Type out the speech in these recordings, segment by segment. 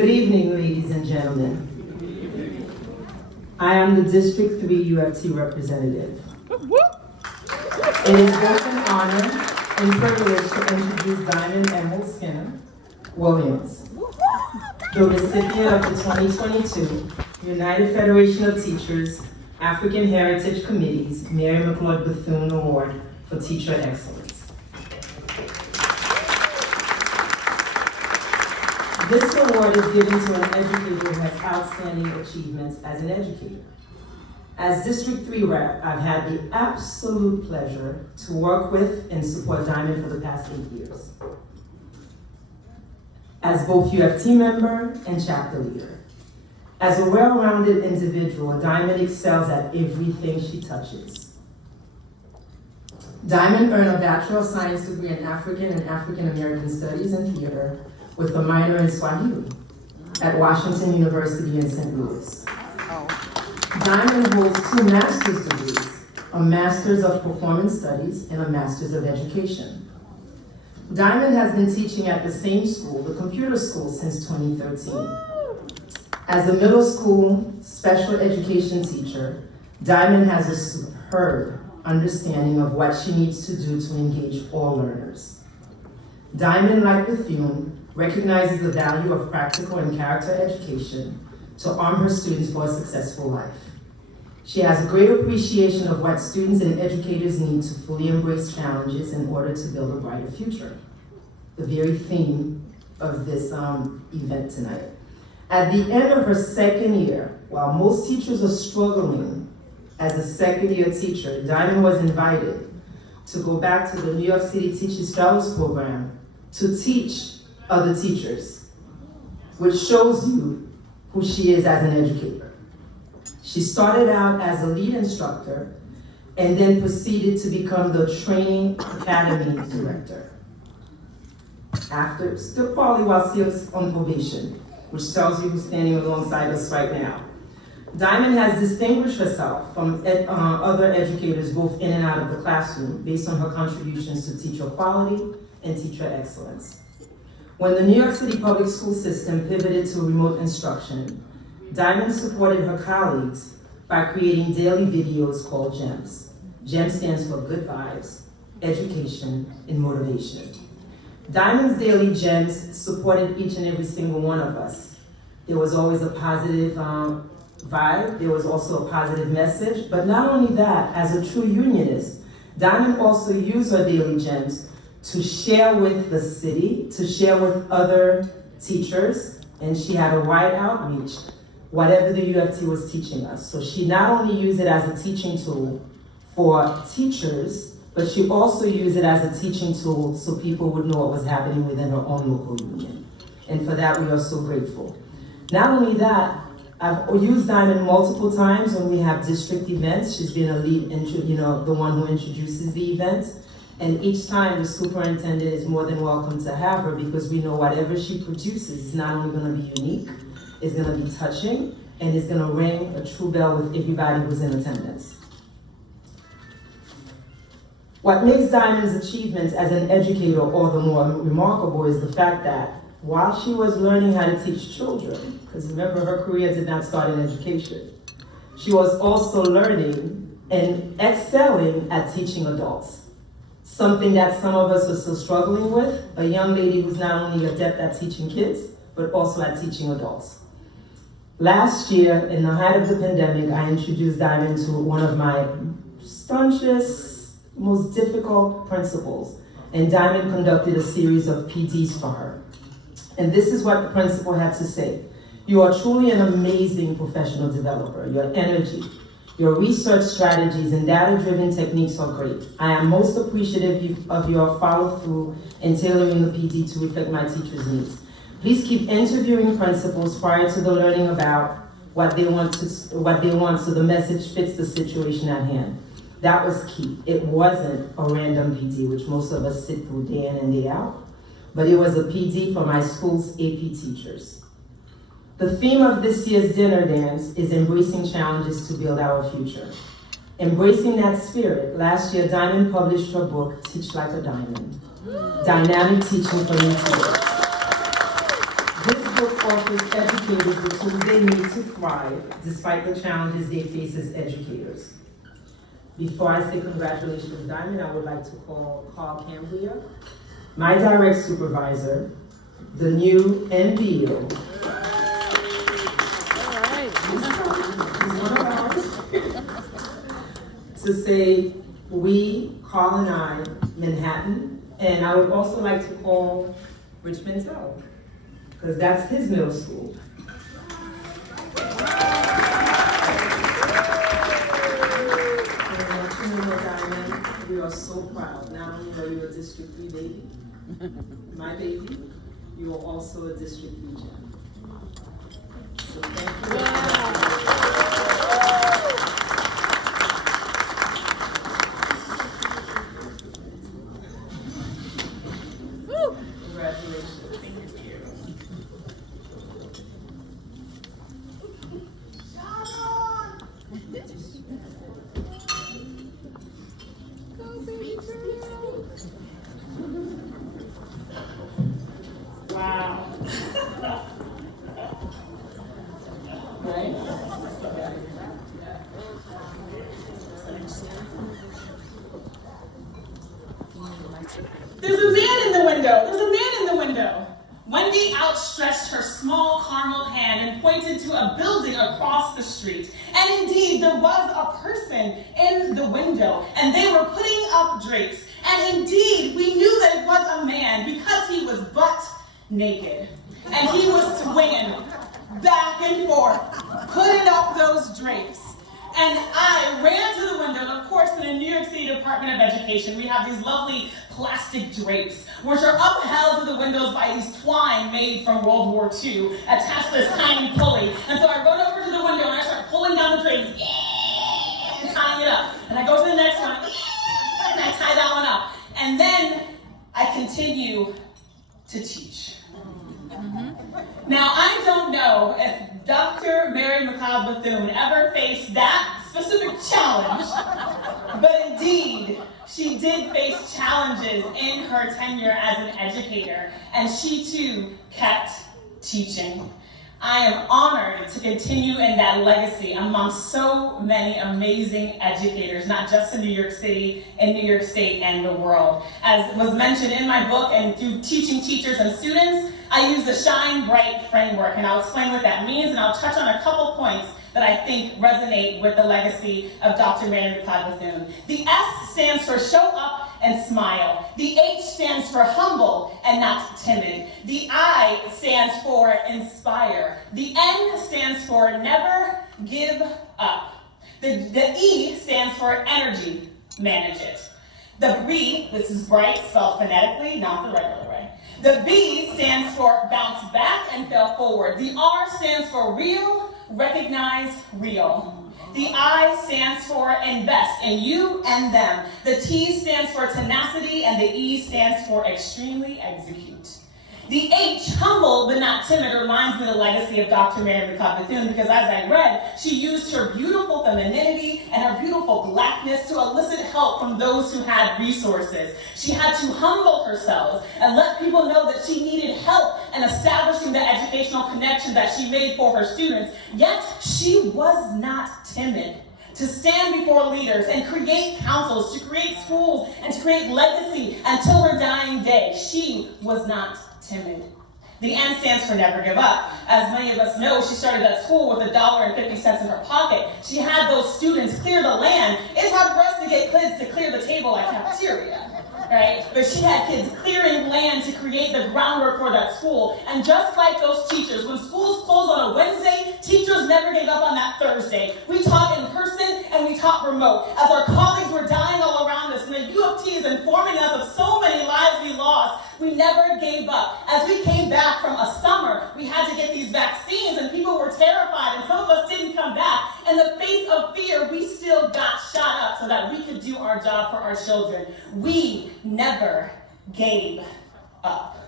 Good evening, ladies and gentlemen. I am the District 3 UFT representative. It is both an honor and privilege to introduce Diamond Emerald Skinner Williams, the recipient of the 2022 United Federation of Teachers African Heritage Committee's Mary Mcleod Bethune Award for Teacher Excellence. This award is given to an educator who has outstanding achievements as an educator. As District 3 rep, I've had the absolute pleasure to work with and support Diamond for the past 8 years. As both UFT member and chapter leader. As a well-rounded individual, Diamond excels at everything she touches. Diamond earned a Bachelor of Science degree in African and African American Studies and Theater with a minor in Swahili at Washington University in St. Louis. Diamond holds 2 master's degrees, a Master's of Performance Studies and a Master's of Education. Diamond has been teaching at the same school, the computer school, since 2013. As a middle school special education teacher, Diamond has a superb understanding of what she needs to do to engage all learners. Diamond, like Bethune, recognizes the value of practical and character education to arm her students for a successful life. She has a great appreciation of what students and educators need to fully embrace challenges in order to build a brighter future. The very theme of this event tonight. At the end of her second year, while most teachers are struggling as a second-year teacher, Diamond was invited to go back to the New York City Teachers Fellows Program to teach other teachers, which shows you who she is as an educator. She started out as a lead instructor and then proceeded to become the training academy director. After, still probably while still on probation, which tells you who's standing alongside us right now. Diamond has distinguished herself from other educators both in and out of the classroom based on her contributions to teacher quality and teacher excellence. When the New York City public school system pivoted to remote instruction, Diamond supported her colleagues by creating daily videos called GEMS. GEMS stands for Good Vibes, Education, and Motivation. Diamond's daily GEMS supported each and every single one of us. There was always a positive vibe, there was also a positive message, but not only that, as a true unionist, Diamond also used her daily GEMS to share with the city, to share with other teachers, and she had a wide outreach, whatever the UFT was teaching us. So she not only used it as a teaching tool for teachers, but she also used it as a teaching tool so people would know what was happening within her own local union. And for that, we are so grateful. Not only that, I've used Diamond multiple times when we have district events. She's been a lead, the one who introduces the event. And each time the superintendent is more than welcome to have her because we know whatever she produces is not only going to be unique, it's going to be touching, and it's going to ring a true bell with everybody who's in attendance. What makes Diamond's achievements as an educator all the more remarkable is the fact that while she was learning how to teach children, because remember her career did not start in education, she was also learning and excelling at teaching adults. Something that some of us are still struggling with, a young lady who's not only adept at teaching kids, but also at teaching adults. Last year, in the height of the pandemic, I introduced Diamond to one of my staunchest, most difficult principals, and Diamond conducted a series of PDs for her. And this is what the principal had to say. You are truly an amazing professional developer. Your energy, your research strategies and data-driven techniques are great. I am most appreciative of your follow-through and tailoring the PD to reflect my teachers' needs. Please keep interviewing principals prior to the learning about what they want so the message fits the situation at hand. That was key. It wasn't a random PD, which most of us sit through day in and day out, but it was a PD for my school's AP teachers. The theme of this year's dinner dance is embracing challenges to build our future. Embracing that spirit, last year Diamond published her book, Teach Like a Diamond, Dynamic Teaching for New Teachers. This book offers educators the tools they need to thrive despite the challenges they face as educators. Before I say congratulations, Diamond, I would like to call Carl Cambria, my direct supervisor, the new NBO. To say we, Carl and I, Manhattan, and I would also like to call Richmond Hill, because that's his middle school. Diamond, we are so proud. Not only are you a District 3 baby, my baby, you are also a District 3 gem. So thank you. Wow. Right? There's a man in the window. There's a man in the window. Wendy outstretched her small caramel hand and pointed to a building across the street. And indeed, there was a person in the window, and they were putting up drapes. And indeed, we knew that it was a man because he was butt naked. And he was swinging back and forth, putting up those drapes. And I ran to the window, and of course, in the New York City Department of Education, we have these lovely plastic drapes, which are upheld to the windows by these twine made from World War II, attached to this tiny pulley. And so I run over to the window, and I start pulling down the drapes, and tying it up. And I go to the next one, and I tie that one up. And then I continue to teach. Now, I don't know if Dr. Mary Mcleod Bethune ever faced that specific challenge, but indeed, she did face challenges in her tenure as an educator, and she too kept teaching. I am honored to continue in that legacy among so many amazing educators, not just in New York City, in New York State, and the world. As was mentioned in my book and through teaching teachers and students, I use the Shine Bright framework, and I'll explain what that means, and I'll touch on a couple points that I think resonate with the legacy of Dr. Mary Mcleod Bethune. The S stands for show up and smile. The H stands for humble and not timid. The I stands for inspire. The N stands for never give up. The E stands for energy, manage it. The B, this is bright, spelled phonetically, not the regular way. The B stands for bounce back and fail forward. The R stands for real, recognize real. The I stands for invest in you and them. The T stands for tenacity, and the E stands for extremely execute. The H, humble but not timid, reminds me of the legacy of Dr. Mary Mcleod Bethune, because as I read, she used her beautiful femininity and her beautiful blackness to elicit help from those who had resources. She had to humble herself and let people know that she needed help in establishing the educational connection that she made for her students. Yet, she was not timid. To stand before leaders and create councils, to create schools, and to create legacy until her dying day, she was not timid. The N stands for never give up. As many of us know, she started at school with $1.50 in her pocket. She had those students clear the land. It's hard for us to get kids to clear the table at cafeteria, right? But she had kids clearing land to create the groundwork for that school. And just like those teachers, when schools closed on a Wednesday, teachers never gave up on that Thursday. We taught in person and we taught remote. As our colleagues were dying all around us, and the UFT is informing us of so many lives we lost, we never gave up. As we came back from a summer, we had to get these vaccines, and people were terrified, and some of us didn't come back. In the face of fear, we still got shot up so that we could do our job for our children. We never gave up.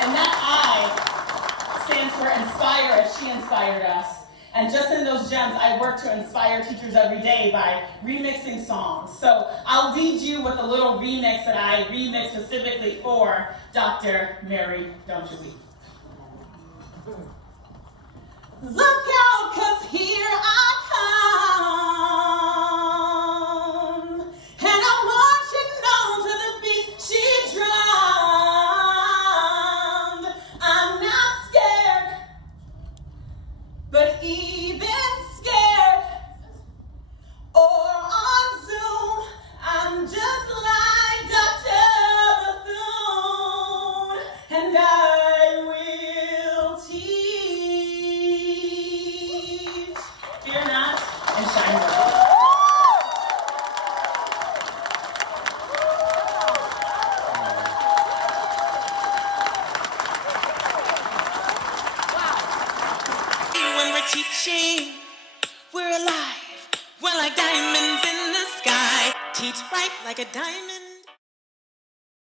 And that I stands for inspire, as she inspired us. And just in those gems, I work to inspire teachers every day by remixing songs. So I'll lead you with a little remix that I remixed specifically for Dr. Mary, Don't You Weep. Look out, 'cause here I come, and I'm marching on to the beat she drummed. I'm not scared, but even scared, or on Zoom, I'm just like Dr. Bethune, and I will teach. Fear not and shine bright. When we're teaching, we're alive. We're like diamonds in the sky. Teach bright like a diamond.